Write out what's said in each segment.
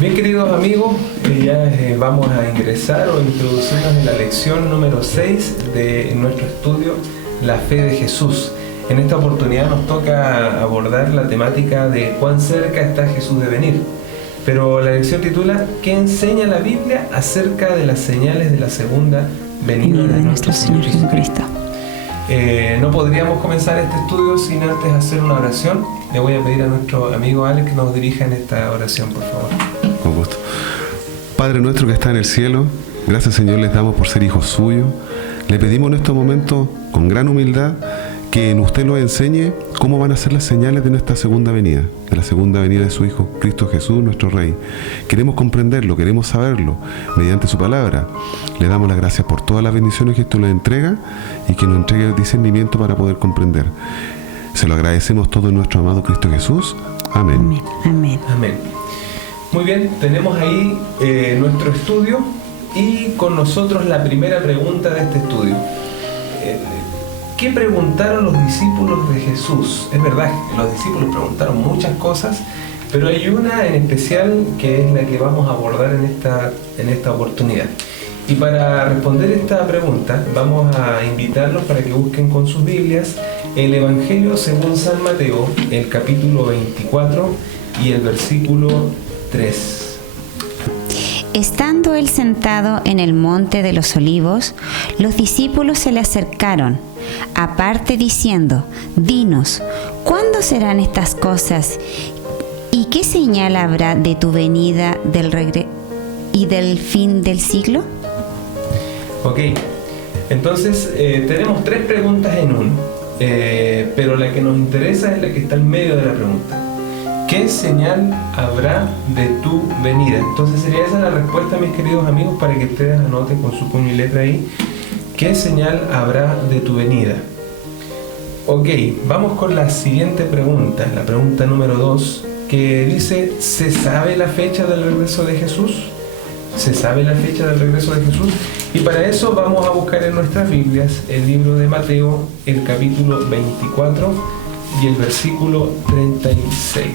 Bien, queridos amigos, ya vamos a ingresar o introducirnos en la lección número 6 de nuestro estudio, La Fe de Jesús. En esta oportunidad nos toca abordar la temática de cuán cerca está Jesús de venir. Pero la lección titula ¿Qué enseña la Biblia acerca de las señales de la segunda venida de nuestro Señor Jesucristo? No podríamos comenzar este estudio sin antes hacer una oración. Le voy a pedir a nuestro amigo Alex que nos dirija en esta oración, por favor. Con gusto. Padre nuestro que está en el cielo, gracias Señor les damos por ser hijos suyos. Le pedimos en estos momentos con gran humildad que en usted nos enseñe cómo van a ser las señales de nuestra segunda venida, de la segunda venida de su Hijo, Cristo Jesús, nuestro Rey. Queremos comprenderlo, queremos saberlo mediante su palabra. Le damos las gracias por todas las bendiciones que usted nos entrega y que nos entregue el discernimiento para poder comprender. Se lo agradecemos todo en nuestro amado Cristo Jesús. Amén. Amén. Amén. Amén. Muy bien, tenemos ahí nuestro estudio y con nosotros la primera pregunta de este estudio. ¿Qué preguntaron los discípulos de Jesús? Es verdad, los discípulos preguntaron muchas cosas, pero hay una en especial que es la que vamos a abordar en esta oportunidad. Y para responder esta pregunta, vamos a invitarlos para que busquen con sus Biblias el Evangelio según San Mateo, el capítulo 24 y el versículo 3. Estando él sentado en el monte de los olivos, los discípulos se le acercaron, aparte diciendo: Dinos, ¿cuándo serán estas cosas? ¿Y qué señal habrá de tu venida y del fin del siglo? Ok, entonces tenemos tres preguntas en uno, pero la que nos interesa es la que está en medio de la pregunta. ¿Qué señal habrá de tu venida? Entonces sería esa la respuesta, mis queridos amigos, para que ustedes anoten con su puño y letra ahí. ¿Qué señal habrá de tu venida? Ok, vamos con la siguiente pregunta, la pregunta número 2, que dice: ¿se sabe la fecha del regreso de Jesús? ¿Se sabe la fecha del regreso de Jesús? Y para eso vamos a buscar en nuestras Biblias el libro de Mateo, el capítulo 24 y el versículo 36.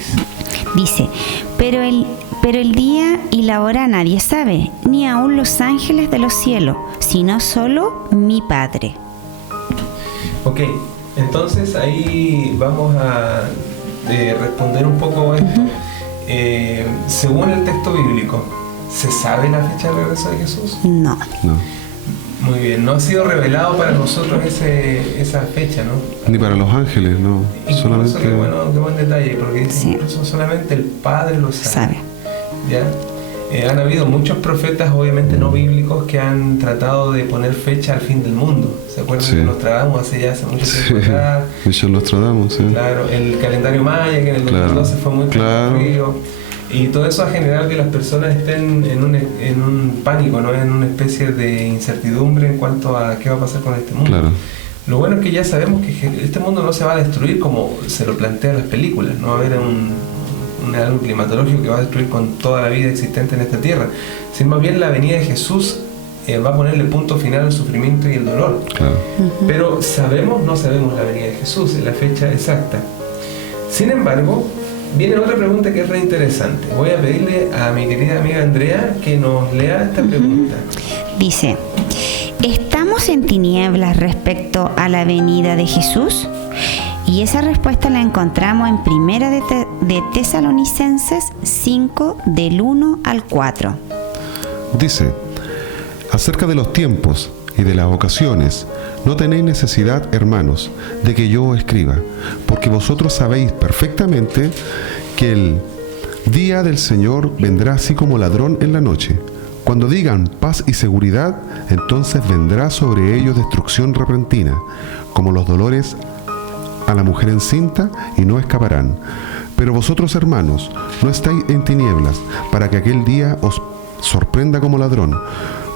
Dice: pero el día y la hora nadie sabe, ni aun los ángeles de los cielos, sino solo mi Padre. Ok, entonces ahí vamos a responder un poco esto. Según el texto bíblico, ¿se sabe la fecha del regreso de Jesús? No. Muy bien, no ha sido revelado para nosotros esa fecha, ¿no? Ni para los ángeles, no. Solamente... Qué buen detalle, porque dice, sí, incluso solamente el Padre lo sabe. ¿Ya? Han habido muchos profetas, obviamente no bíblicos, que han tratado de poner fecha al fin del mundo. ¿Se acuerdan de Nostradamus hace mucho tiempo atrás? Michel Nostradamus, sí. Claro, el calendario maya, que en el 2012 fue muy concurrido. Y todo eso ha generado que las personas estén en un pánico, ¿no? En una especie de incertidumbre en cuanto a qué va a pasar con este mundo. Claro. Lo bueno es que ya sabemos que este mundo no se va a destruir como se lo plantean las películas. No va a haber algo climatológico que va a destruir con toda la vida existente en esta tierra. Sino más bien la venida de Jesús va a ponerle punto final al sufrimiento y el dolor. Claro. Pero no sabemos la venida de Jesús en la fecha exacta. Sin embargo, viene otra pregunta que es re interesante. Voy a pedirle a mi querida amiga Andrea que nos lea esta pregunta. Dice: ¿estamos en tinieblas respecto a la venida de Jesús? Y esa respuesta la encontramos en Primera de Tesalonicenses 5, del 1 al 4. Dice: acerca de los tiempos y de las ocasiones, no tenéis necesidad, hermanos, de que yo os escriba, porque vosotros sabéis perfectamente que el día del Señor vendrá así como ladrón en la noche. Cuando digan paz y seguridad, entonces vendrá sobre ellos destrucción repentina, como los dolores a la mujer encinta, y no escaparán. Pero vosotros, hermanos, no estáis en tinieblas, para que aquel día os sorprenda como ladrón,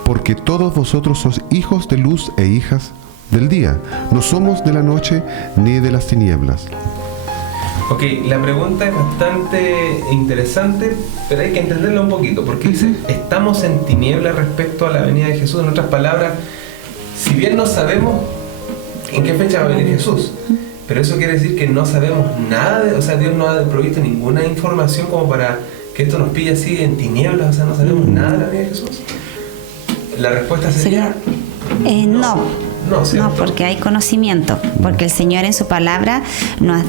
porque todos vosotros sois hijos de luz e hijas del día. No somos de la noche ni de las tinieblas. Ok, la pregunta es bastante interesante, pero hay que entenderla un poquito, porque dice, estamos en tinieblas respecto a la venida de Jesús. En otras palabras, si bien no sabemos en qué fecha va a venir Jesús, pero eso quiere decir que no sabemos nada, o sea, Dios no ha provisto ninguna información como para que esto nos pilla así en tinieblas, o sea, no sabemos nada de la vida de Jesús? La respuesta sería... No, ¿cierto? porque hay conocimiento, porque el Señor en su palabra no ha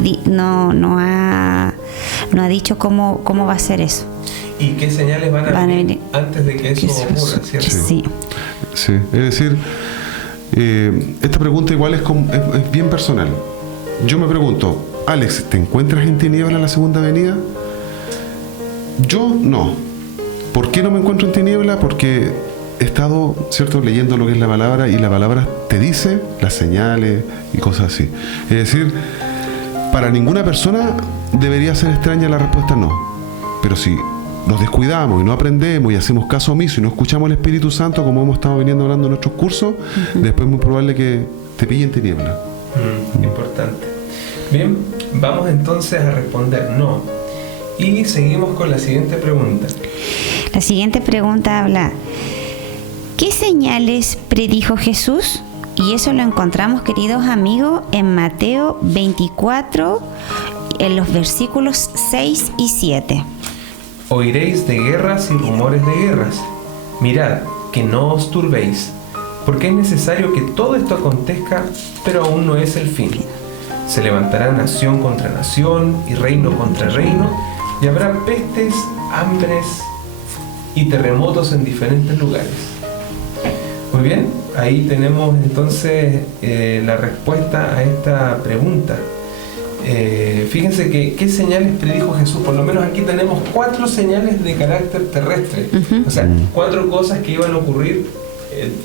dicho cómo va a ser eso. ¿Y qué señales van a venir antes de que eso ocurra, cierto? Sí. Sí, es decir, esta pregunta igual es bien personal. Yo me pregunto, Alex, ¿te encuentras en tiniebla en la segunda venida? Yo no. ¿Por qué no me encuentro en tiniebla? Porque he estado, ¿cierto?, leyendo lo que es la palabra, y la palabra te dice las señales y cosas así. Es decir, para ninguna persona debería ser extraña la respuesta no. Pero si nos descuidamos y no aprendemos y hacemos caso omiso y no escuchamos al Espíritu Santo, como hemos estado viniendo hablando en nuestros cursos, después es muy probable que te pille en tiniebla. Importante. Bien, vamos entonces a responder no. Y seguimos con la siguiente pregunta. La siguiente pregunta habla: ¿qué señales predijo Jesús? Y eso lo encontramos, queridos amigos, en Mateo 24, en los versículos 6 y 7. Oiréis de guerras y rumores de guerras. Mirad, que no os turbéis, porque es necesario que todo esto acontezca, pero aún no es el fin. Se levantará nación contra nación y reino contra reino, y habrá pestes, hambres y terremotos en diferentes lugares. Muy bien, ahí tenemos entonces la respuesta a esta pregunta. Fíjense que qué señales predijo Jesús. Por lo menos aquí tenemos 4 señales de carácter terrestre. O sea, 4 cosas que iban a ocurrir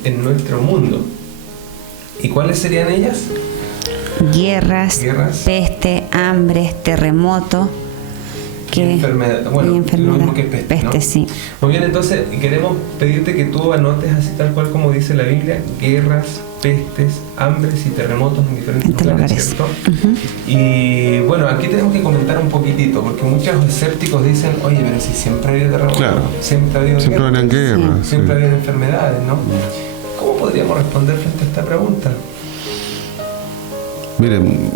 en nuestro mundo. ¿Y cuáles serían ellas? Guerras, peste, hambres, terremoto. Enfermedad. Bueno, lo mismo que peste, ¿no? Sí. Muy bien, entonces queremos pedirte que tú anotes así tal cual como dice la Biblia: guerras, pestes, hambres y terremotos en diferentes lugares, ¿cierto? Y bueno, aquí tenemos que comentar un poquitito, porque muchos escépticos dicen: oye, pero si siempre ha habido terremotos, claro, siempre ha habido guerras, siempre ha habido enfermedades, ¿no? ¿Cómo podríamos responder frente a esta pregunta? Miren,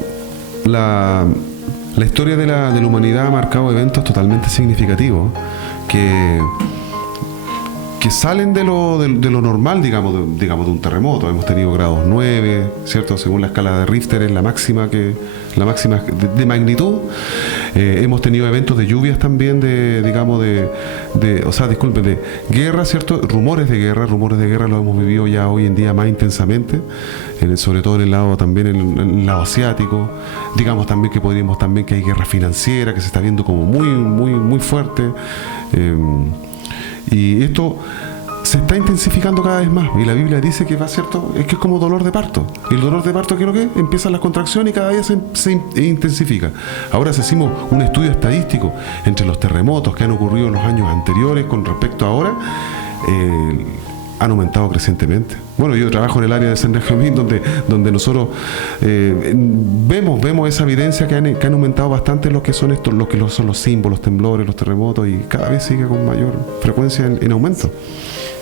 la historia de la humanidad ha marcado eventos totalmente significativos que salen de lo normal, digamos, de un terremoto. Hemos tenido grados 9, ¿cierto? Según la escala de Richter es la máxima de magnitud. Hemos tenido eventos de lluvias también, de guerra, ¿cierto? Rumores de guerra lo hemos vivido ya hoy en día más intensamente, sobre todo en el lado también en el lado asiático. Digamos también que podríamos también que hay guerra financiera que se está viendo como muy muy muy fuerte. Y esto se está intensificando cada vez más, y la Biblia dice que va, ¿cierto? Es que es como dolor de parto. Y el dolor de parto, ¿qué es lo que es? Empiezan las contracciones y cada día se intensifica. Ahora, si hicimos un estudio estadístico entre los terremotos que han ocurrido en los años anteriores con respecto a ahora, han aumentado crecientemente. Bueno, yo trabajo en el área de San Benjamín, donde nosotros vemos esa evidencia que han aumentado bastante lo que son los símbolos, temblores, los terremotos, y cada vez sigue con mayor frecuencia en aumento.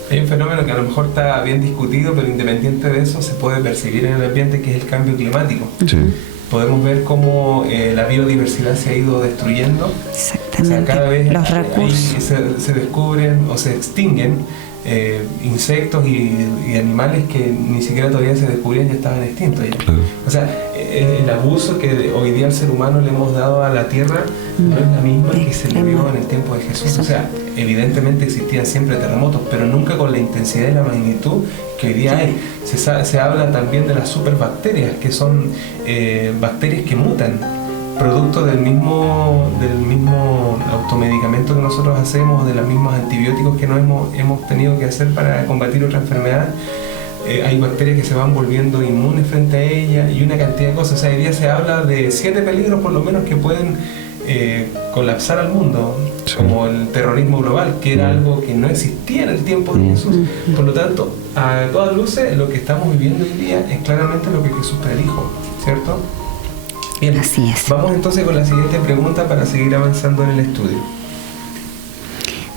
Hay un fenómeno que a lo mejor está bien discutido, pero independiente de eso se puede percibir en el ambiente, que es el cambio climático. Sí. Podemos ver cómo la biodiversidad se ha ido destruyendo. Exactamente. O sea, cada vez los recursos se descubren o se extinguen insectos y animales que ni siquiera todavía se descubrían, ya estaban extintos ya. Claro. O sea, el abuso que hoy día al ser humano le hemos dado a la tierra no es la misma que se le dio en el tiempo de Jesús. O sea, evidentemente existían siempre terremotos, pero nunca con la intensidad y la magnitud que hoy día hay. Se habla también de las superbacterias, que son bacterias que mutan, producto del mismo automedicamento que nosotros hacemos, de los mismos antibióticos que hemos tenido que hacer para combatir otra enfermedad. Hay bacterias que se van volviendo inmunes frente a ella y una cantidad de cosas. O sea, hoy día se habla de 7 peligros por lo menos que pueden colapsar al mundo, sí, como el terrorismo global, que era algo que no existía en el tiempo de Jesús. Por lo tanto, a todas luces, lo que estamos viviendo hoy día es claramente lo que Jesús predijo, ¿cierto? Bien, así es. Vamos entonces con la siguiente pregunta para seguir avanzando en el estudio.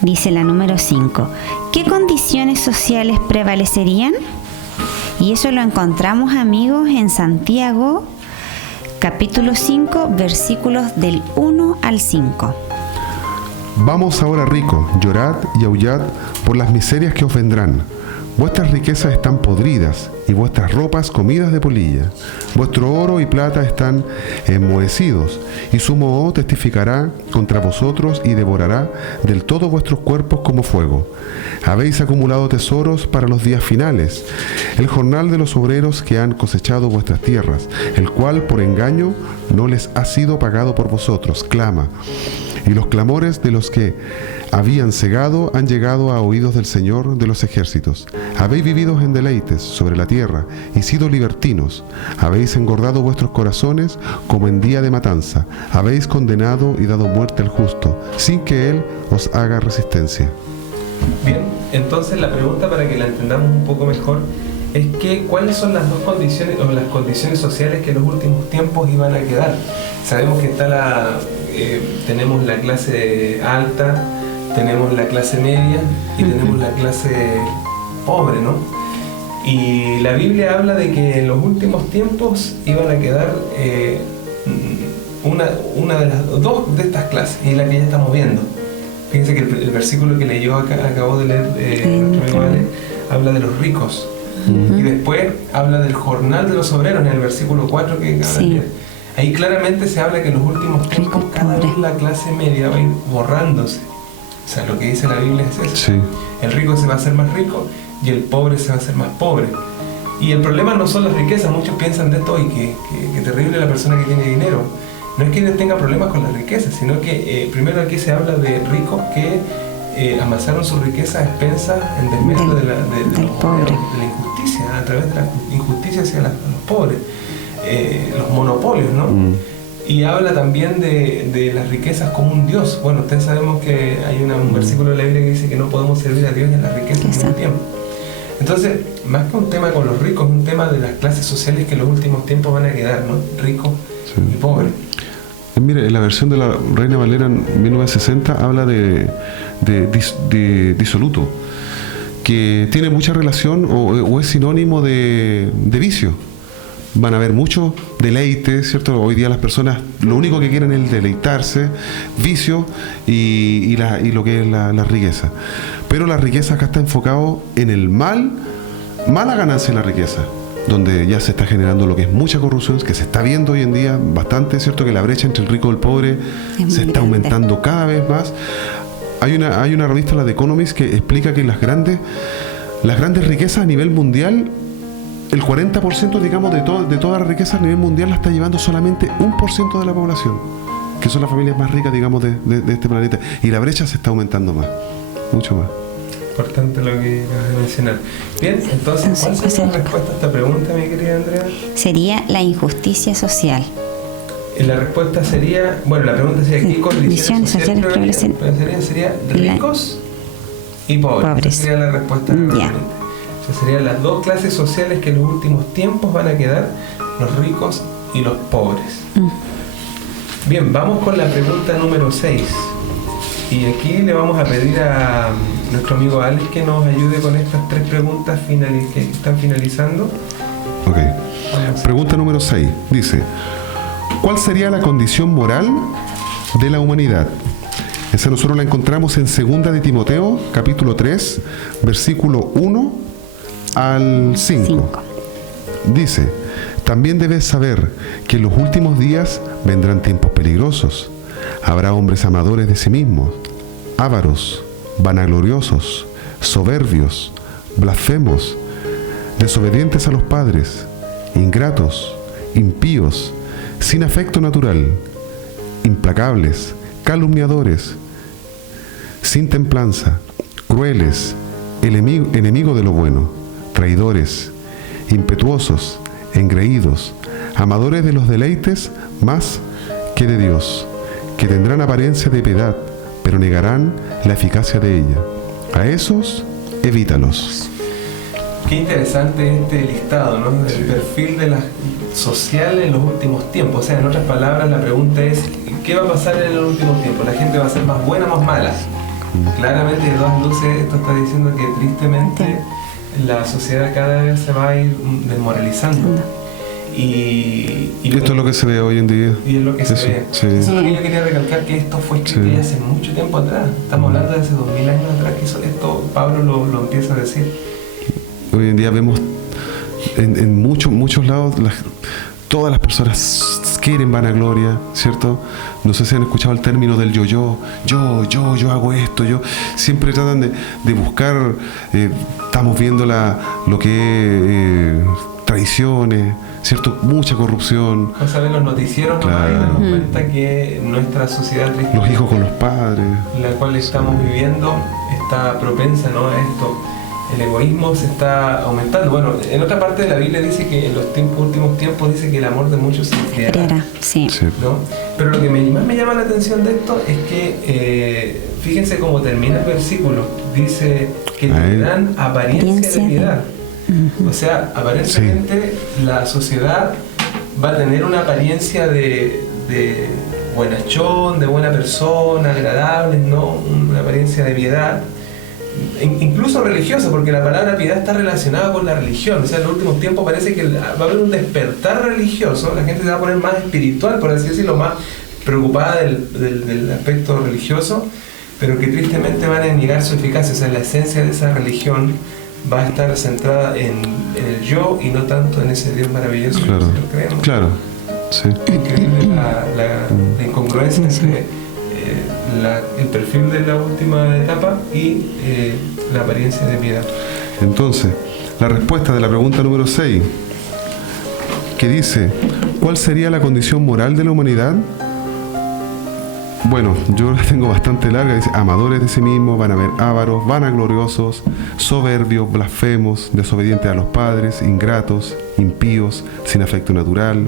Dice la número 5. ¿Qué condiciones sociales prevalecerían? Y eso lo encontramos, amigos, en Santiago, capítulo 5, versículos del 1 al 5. Vamos ahora ricos, llorad y aullad por las miserias que os vendrán. Vuestras riquezas están podridas y vuestras ropas comidas de polilla. Vuestro oro y plata están enmohecidos, y su moho testificará contra vosotros y devorará del todo vuestros cuerpos como fuego. Habéis acumulado tesoros para los días finales, el jornal de los obreros que han cosechado vuestras tierras, el cual por engaño no les ha sido pagado por vosotros, clama. Y los clamores de los que habían cegado han llegado a oídos del Señor de los ejércitos. Habéis vivido en deleites sobre la tierra y sido libertinos. Habéis engordado vuestros corazones como en día de matanza. Habéis condenado y dado muerte al justo, sin que él os haga resistencia. Bien, entonces la pregunta, para que la entendamos un poco mejor, es que ¿cuáles son las dos condiciones o las condiciones sociales que en los últimos tiempos iban a quedar? Sabemos que está tenemos la clase alta, tenemos la clase media y tenemos la clase pobre, ¿no? Y la Biblia habla de que en los últimos tiempos iban a quedar una de las dos de estas clases, y la que ya estamos viendo. Fíjense que el versículo que leyó acabó de leer nuestro amigo Ale, habla de los ricos. Y después habla del jornal de los obreros en el versículo 4 que acaba de leer. Ahí claramente se habla que en los últimos tiempos cada vez la clase media va a ir borrándose. O sea, lo que dice la Biblia es eso. Sí. El rico se va a hacer más rico y el pobre se va a hacer más pobre. Y el problema no son las riquezas. Muchos piensan de esto y que terrible la persona que tiene dinero. No es que tenga problemas con las riquezas, sino que primero aquí se habla de ricos que amasaron su riqueza a expensas en desmedro de la injusticia, a través de la injusticia hacia los pobres. Los monopolios, ¿no? Y habla también de las riquezas como un Dios. Bueno, ustedes sabemos que hay un versículo de la Biblia que dice que no podemos servir a Dios y a las riquezas al mismo tiempo. Entonces, más que un tema con los ricos, es un tema de las clases sociales que en los últimos tiempos van a quedar, ¿no? Ricos y pobres. Mire, en la versión de la Reina Valera en 1960 habla de disoluto, que tiene mucha relación o es sinónimo de vicio. Van a haber muchos deleites, ¿cierto? Hoy día las personas lo único que quieren es deleitarse, vicio y lo que es la riqueza. Pero la riqueza acá está enfocado en el mala ganancia de la riqueza, donde ya se está generando lo que es mucha corrupción, que se está viendo hoy en día bastante, ¿cierto? Que la brecha entre el rico y el pobre se está aumentando cada vez más. Hay una revista, la de Economist, que explica que las grandes riquezas a nivel mundial, el 40%, digamos, de toda la riqueza a nivel mundial la está llevando solamente 1% de la población, que son las familias más ricas, digamos, de este planeta. Y la brecha se está aumentando más, mucho más. Importante lo que acabas de mencionar. Bien, entonces, ¿cuál sería la respuesta a esta pregunta, mi querida Andrea? Sería la injusticia social. La respuesta sería, bueno, la pregunta sería ¿qué condiciones sociales sería ricos y pobres? Esa sería la respuesta. Serían las dos clases sociales que en los últimos tiempos van a quedar, los ricos y los pobres. Bien, vamos con la pregunta número 6. Y aquí le vamos a pedir a nuestro amigo Alex que nos ayude con estas tres preguntas que están finalizando. Ok. Pregunta número 6. Dice, ¿cuál sería la condición moral de la humanidad? Esa nosotros la encontramos en 2 de Timoteo, capítulo 3, versículo 1 al 5. Dice, también debes saber que en los últimos días vendrán tiempos peligrosos. Habrá hombres amadores de sí mismos, ávaros, vanagloriosos, soberbios, blasfemos, desobedientes a los padres, ingratos, impíos, sin afecto natural, implacables, calumniadores, sin templanza, crueles, enemigo de lo bueno, traidores, impetuosos, engreídos, amadores de los deleites más que de Dios, que tendrán apariencia de piedad, pero negarán la eficacia de ella. A esos, evítalos. Qué interesante este listado, ¿no? El perfil de la social en los últimos tiempos. O sea, en otras palabras, la pregunta es ¿qué va a pasar en los últimos tiempos? ¿La gente va a ser más buena o más mala? Claramente, de todas luces, esto está diciendo que tristemente la sociedad cada vez se va a ir desmoralizando. Y Esto es lo que se ve hoy en día. Y es lo que se Eso, ve. sí. Eso es lo que yo quería recalcar, que esto fue escrito Sí. ya hace mucho tiempo atrás. Estamos hablando de hace 2000 años atrás, que esto Pablo lo empieza a decir. Hoy en día vemos en muchos lados todas las personas quieren vanagloria, ¿cierto? No sé si han escuchado el término del yo hago esto, yo. Siempre tratan de buscar, estamos viendo lo que traiciones, ¿cierto? Mucha corrupción. Vamos a ver los noticieros Claro. nomás y darnos cuenta que nuestra sociedad triste, Los hijos con los padres. la cual estamos viviendo, está propensa, ¿no?, a esto. El egoísmo se está aumentando. Bueno, en otra parte de la Biblia dice que en los últimos tiempos dice que el amor de muchos se enfriará, Sí. Sí. ¿no? Pero lo que más me llama la atención de esto es que fíjense cómo termina el versículo. Dice que tendrán apariencia de piedad. O sea, aparentemente la sociedad va a tener una apariencia de buenachón, de buena persona, agradable, ¿no? Una apariencia de piedad. Incluso religiosa, porque la palabra piedad está relacionada con la religión. O sea, en los últimos tiempos parece que va a haber un despertar religioso, la gente se va a poner más espiritual, por así decirlo, más preocupada del aspecto religioso, pero que tristemente van a negar su eficacia. O sea, la esencia de esa religión va a estar centrada en el yo y no tanto en ese Dios maravilloso Claro. que nosotros creemos. Claro. Sí. Increíble la incongruencia entre el perfil de la última etapa y la apariencia de piedad. Entonces, la respuesta de la pregunta número 6, que dice, ¿cuál sería la condición moral de la humanidad? Bueno, yo la tengo bastante larga. Dice, amadores de sí mismos, van a ver ávaros, vanagloriosos, soberbios, blasfemos, desobedientes a los padres, ingratos, impíos, sin afecto natural,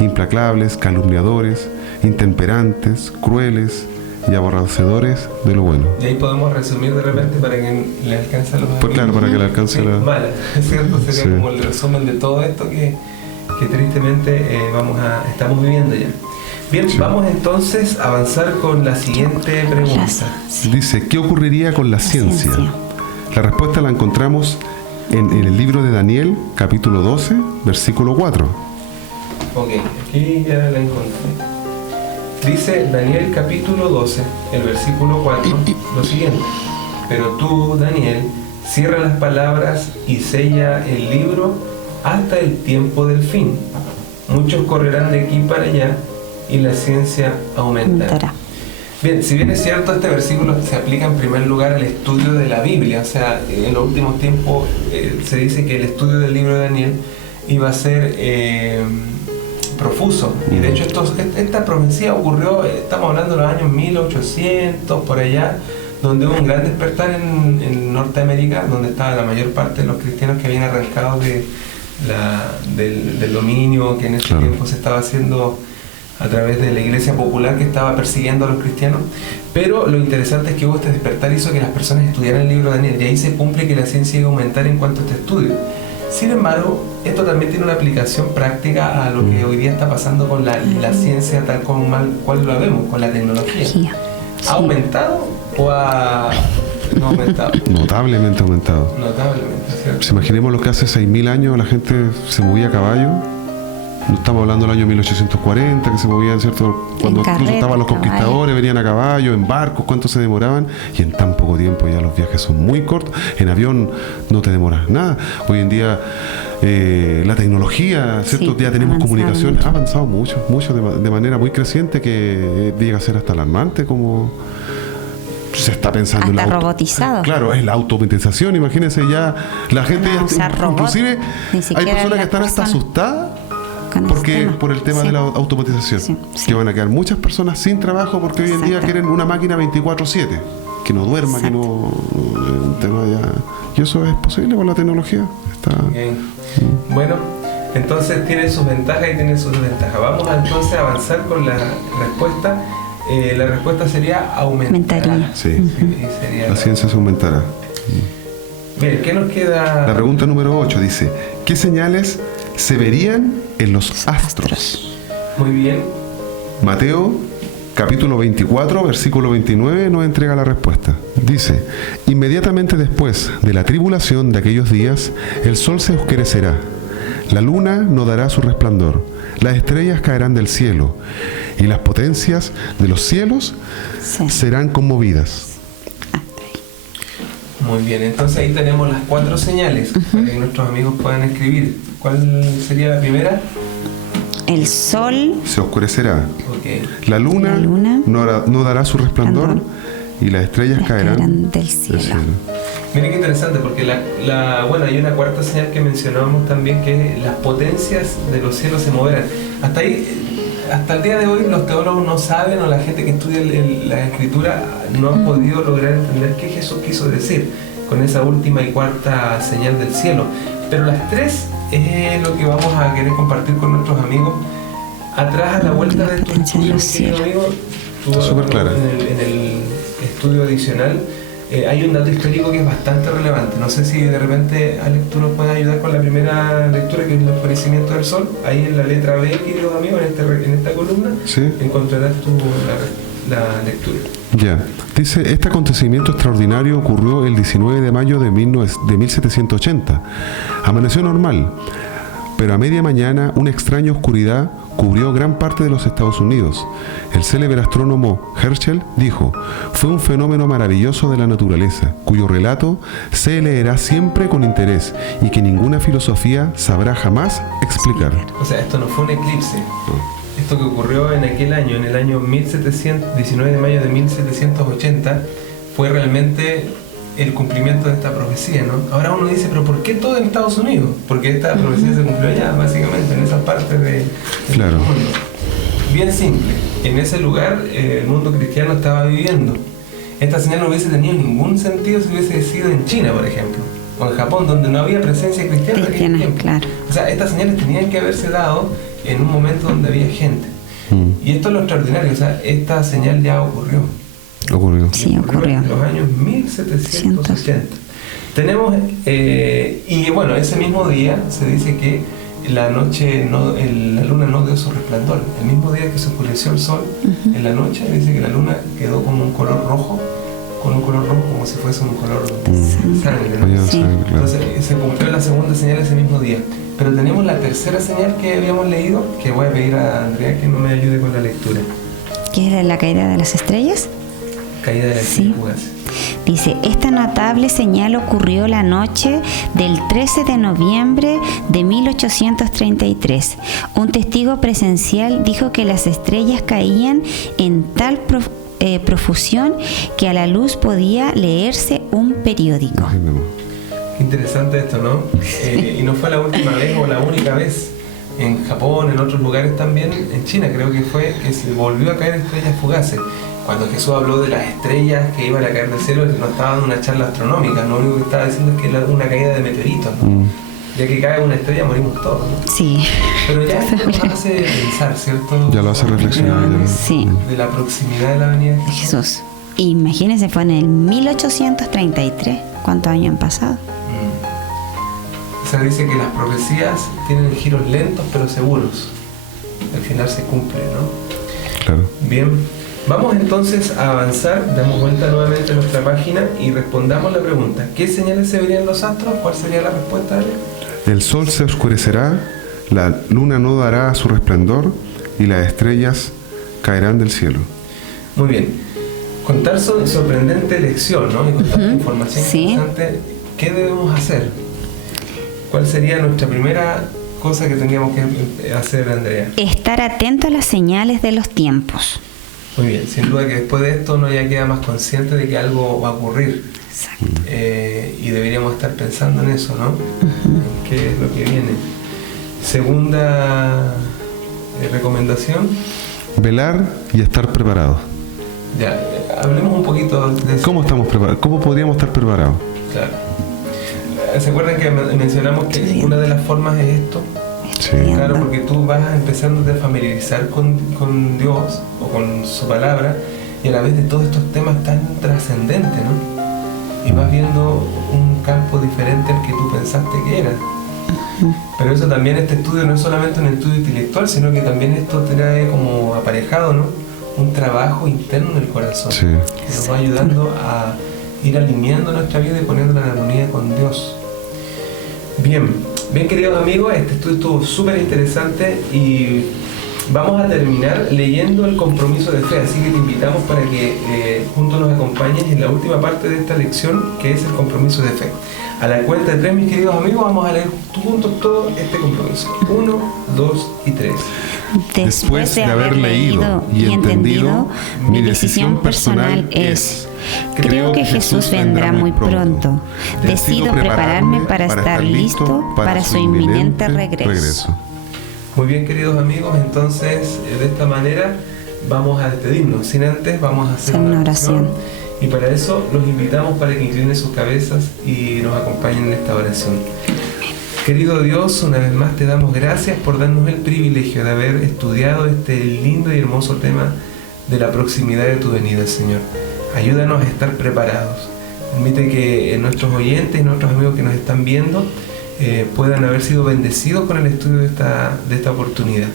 implacables, calumniadores, intemperantes, crueles y aborrecedores de lo bueno. Y ahí podemos resumir de repente para que le alcance a los Pues claro, para que le alcance la... mala, ¿cierto? Sería Sí. como el resumen de todo esto que tristemente estamos viviendo ya. Bien, Sí. vamos entonces a avanzar con la siguiente pregunta. Dice, ¿qué ocurriría con la ciencia? La respuesta la encontramos en el libro de Daniel, capítulo 12, versículo 4. Ok, aquí ya la encontré. Dice Daniel capítulo 12, el versículo 4, lo siguiente. Pero tú, Daniel, cierra las palabras y sella el libro hasta el tiempo del fin. Muchos correrán de aquí para allá y la ciencia aumentará. Bien, si bien es cierto, este versículo se aplica en primer lugar al estudio de la Biblia. O sea, en los últimos tiempos se dice que el estudio del libro de Daniel iba a ser profuso. Y de hecho esta profecía ocurrió, estamos hablando de los años 1800, por allá, donde hubo un gran despertar en Norteamérica, donde estaba la mayor parte de los cristianos que habían arrancado del dominio que en ese tiempo se estaba haciendo a través de la iglesia popular que estaba persiguiendo a los cristianos. Pero lo interesante es que hubo este despertar hizo que las personas estudiaran el libro de Daniel, y ahí se cumple que la ciencia iba a aumentar en cuanto a este estudio. Sin embargo, esto también tiene una aplicación práctica a lo que hoy día está pasando con la ciencia tal cual la vemos, con la tecnología. Sí. ¿Ha aumentado o ha no aumentado? Notablemente aumentado. Notablemente, ¿cierto? Si imaginemos lo que hace 6.000 años la gente se movía a caballo. No estamos hablando del año 1840, que se movían, ¿cierto? Cuando incluso estaban los conquistadores, venían a caballo, en barcos, cuánto se demoraban, y en tan poco tiempo ya los viajes son muy cortos. En avión no te demoras nada. Hoy en día la tecnología, ¿cierto? Ya tenemos comunicación, ha avanzado mucho, de manera muy creciente, que llega a ser hasta alarmante como se está pensando hasta en robotizado. Claro, es la automatización. Imagínense ya la gente inclusive hay personas que están hasta asustadas por el tema de la automatización, que van a quedar muchas personas sin trabajo porque hoy en día quieren una máquina 24/7 que no duerma, que no un tema ya, y eso es posible con la tecnología. Bueno, entonces tiene sus ventajas y tiene sus desventajas. Vamos entonces a avanzar con la respuesta. La respuesta sería aumentaría. Sí. La ciencia se aumentará. Bien, ¿qué nos queda? La pregunta número 8 dice, ¿qué señales se verían en los astros? Muy bien. Mateo capítulo 24, versículo 29 nos entrega la respuesta. Dice, inmediatamente después de la tribulación de aquellos días, el sol se oscurecerá, La luna no dará su resplandor, las estrellas caerán del cielo, y las potencias de los cielos Sí. serán conmovidas. Muy bien, entonces ahí tenemos las 4 señales para que nuestros amigos puedan escribir. ¿Cuál sería la primera? El sol, Se oscurecerá. Ok. La luna, no dará su resplandor, y las estrellas caerán del cielo. Miren qué interesante, porque bueno, hay una cuarta señal que mencionábamos también, que es las potencias de los cielos se moverán. Hasta ahí, hasta el día de hoy, los teólogos no saben, o la gente que estudia la Escritura no ha podido lograr entender qué Jesús quiso decir con esa última y cuarta señal del cielo. Pero las 3 es lo que vamos a querer compartir con nuestros amigos. Atrás, a la vuelta de estos estudios, querido amigo, Súper clara. en el estudio adicional, hay un dato histórico que es bastante relevante. No sé si de repente, Alex, tú nos puedes ayudar con la primera lectura, que es el oscurecimiento del sol. Ahí en la letra B, queridos amigos, en esta columna, Sí. encontrarás tú la lectura. Ya. Dice, este acontecimiento extraordinario ocurrió el 19 de mayo de 1780. Amaneció normal, pero a media mañana una extraña oscuridad cubrió gran parte de los Estados Unidos. El célebre astrónomo Herschel dijo: fue un fenómeno maravilloso de la naturaleza, cuyo relato se leerá siempre con interés y que ninguna filosofía sabrá jamás explicar. O sea, esto no fue un eclipse. Esto que ocurrió en aquel año, en el año 19 de mayo de 1780, fue realmente el cumplimiento de esta profecía, ¿no? Ahora uno dice, ¿pero por qué todo en Estados Unidos? Porque esta profecía se cumplió allá, básicamente, en esas partes del Claro. mundo. Bien simple, en ese lugar el mundo cristiano estaba viviendo. Esta señal no hubiese tenido ningún sentido si hubiese sido en China, por ejemplo, o en Japón, donde no había presencia cristiana en aquel tiempo. Claro. O sea, estas señales tenían que haberse dado en un momento donde había gente. Y esto es lo extraordinario, o sea, esta señal ya ocurrió. Ocurrió. Sí, ocurrió. En los años 1780. Tenemos, y bueno, ese mismo día se dice que la luna no dio su resplandor. El mismo día que se oscureció el sol, en la noche, dice que la luna quedó como un color rojo, como si fuese un color de sangre, ¿no? Sí. Entonces se cumplió la segunda señal ese mismo día. Pero tenemos la tercera señal que habíamos leído, que voy a pedir a Andrea que no me ayude con la lectura. ¿Qué era la caída de las estrellas? Caída de las Sí. fugas. Dice, esta notable señal ocurrió la noche del 13 de noviembre de 1833. Un testigo presencial dijo que las estrellas caían en tal profusión que a la luz podía leerse un periódico. Qué interesante esto, ¿no? Y no fue la última vez o la única vez. En Japón, en otros lugares también, en China creo que fue, que se volvió a caer estrellas fugaces. Cuando Jesús habló de las estrellas que iban a caer del cielo, no estaba dando una charla astronómica, lo único que estaba diciendo es que era una caída de meteoritos, ¿no? Ya que cae una estrella morimos todos, ¿no? Sí. Pero ya esto nos hace pensar, ¿cierto? Ya lo hace reflexionar. Sí. De la proximidad de la venida de Jesús. Jesús. Imagínense, fue en el 1833. ¿Cuántos años han pasado? O sea, dice que las profecías tienen giros lentos pero seguros. Al final se cumple, ¿no? Claro. Bien, vamos entonces a avanzar, damos vuelta nuevamente a nuestra página y respondamos la pregunta. ¿Qué señales se verían los astros? ¿Cuál sería la respuesta, Ale? El sol se oscurecerá, la luna no dará su resplandor y las estrellas caerán del cielo. Muy bien. Con tal sorprendente lección, ¿no? Y con tanta información Sí. interesante, ¿qué debemos hacer? ¿Cuál sería nuestra primera cosa que tendríamos que hacer, Andrea? Estar atento a las señales de los tiempos. Muy bien, sin duda que después de esto uno ya queda más consciente de que algo va a ocurrir. Exacto. Y deberíamos estar pensando en eso, ¿no? En qué es lo que viene. Segunda recomendación. Velar y estar preparados. Ya, hablemos un poquito de eso. ¿Cómo estamos preparados? ¿Cómo podríamos estar preparados? Claro. ¿Se acuerdan que mencionamos que una de las formas es esto? Sí. Claro, porque tú vas empezando a familiarizar con Dios o con su palabra y a la vez de todos estos temas tan trascendentes, ¿no? Y vas viendo un campo diferente al que tú pensaste que era. Pero eso también, este estudio no es solamente un estudio intelectual, sino que también esto trae como aparejado, ¿no? Un trabajo interno en el corazón. Sí. Que nos va ayudando a ir alineando nuestra vida y poniéndola en armonía con Dios. Bien, Bien, queridos amigos, este estudio estuvo súper interesante y vamos a terminar leyendo el compromiso de fe, así que te invitamos para que juntos nos acompañes en la última parte de esta lección, que es el compromiso de fe. A la cuenta de 3, mis queridos amigos, vamos a leer juntos todo este compromiso. 1, 2 y 3. Después de haber leído y entendido, mi decisión personal es: creo que Jesús vendrá muy pronto. Decido prepararme para estar listo para su inminente regreso. Muy bien, queridos amigos, entonces de esta manera vamos a despedirnos. Sin antes vamos a hacer una oración. Y para eso los invitamos para que inclinen sus cabezas y nos acompañen en esta oración. Querido Dios, una vez más te damos gracias por darnos el privilegio de haber estudiado este lindo y hermoso tema de la proximidad de tu venida, Señor. Ayúdanos a estar preparados. Permite que nuestros oyentes y nuestros amigos que nos están viendo puedan haber sido bendecidos con el estudio de esta oportunidad.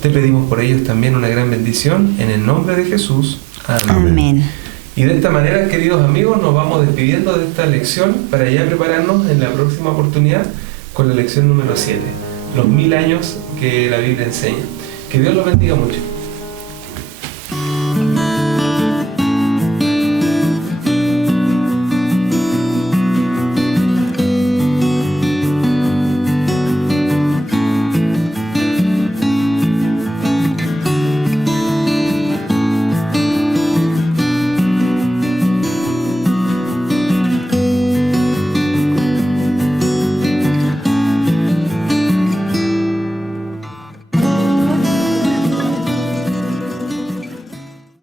Te pedimos por ellos también una gran bendición, en el nombre de Jesús. Amén. Y de esta manera, queridos amigos, nos vamos despidiendo de esta lección para ya prepararnos en la próxima oportunidad con la lección número 7, los 1000 años que la Biblia enseña. Que Dios los bendiga mucho.